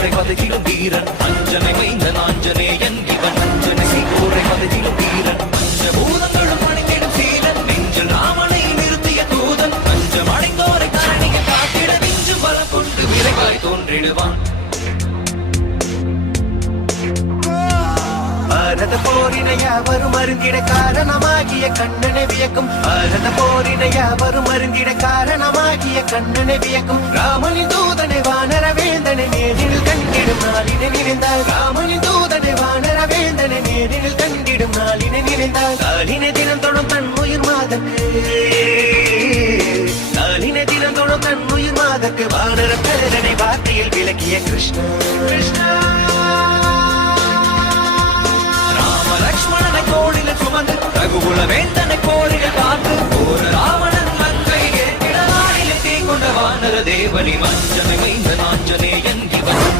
சீகோரை பதகிலும் வீரன் அஞ்சனை மைந்தன் ஆஞ்சநேயன் இவன் அஞ்சனை சீகோரை பதகிலும் வீரன் பஞ்சபூதங்களும் அணிந்திடும் சீலன் நெஞ்சில் ராமனை நிறுத்திய தூதன் பஞ்சம் அடைந்தோரை கரணியை காத்திட நெஞ்சும் பலம் கொண்டு விரைவாய் தோன்றிடுவான் பாரத போரினை யாவரும் அருந்திட காரணமாகிய கண்ணனை வியக்கும் பாரத போரினை யாவரும் அருந்திட காரணமாகிய கண்ணனை வியக்கும் ராமனின் தூதனை வானர வேந்தனை நேரில் கண்டிடும் நாளினை நினைந்தால் ராமனின் தூதனை வானர வேந்தனை நேரில் கண்டிடும் நாளினை நினைந்தால் நாளினை தினம் தொடும் தன் உயிர் மாதக்கு நாளினை தினம் தொடும் தன் உயிர் மாதக்கு வானர பேரனை வார்த்தையில் விளக்கிய கிருஷ்ணா கிருஷ்ணா லக்ஷ்மணனை தோளில் சுமந்து ரகுகுல வேந்தனை போரில் பார்த்து ஒரு ராவணன் மங்கை கேட்டிட நாளில் தீ கொண்ட வானர தேவனி மஞ்சனை மைந்த ஆஞ்சநேயன் இவன்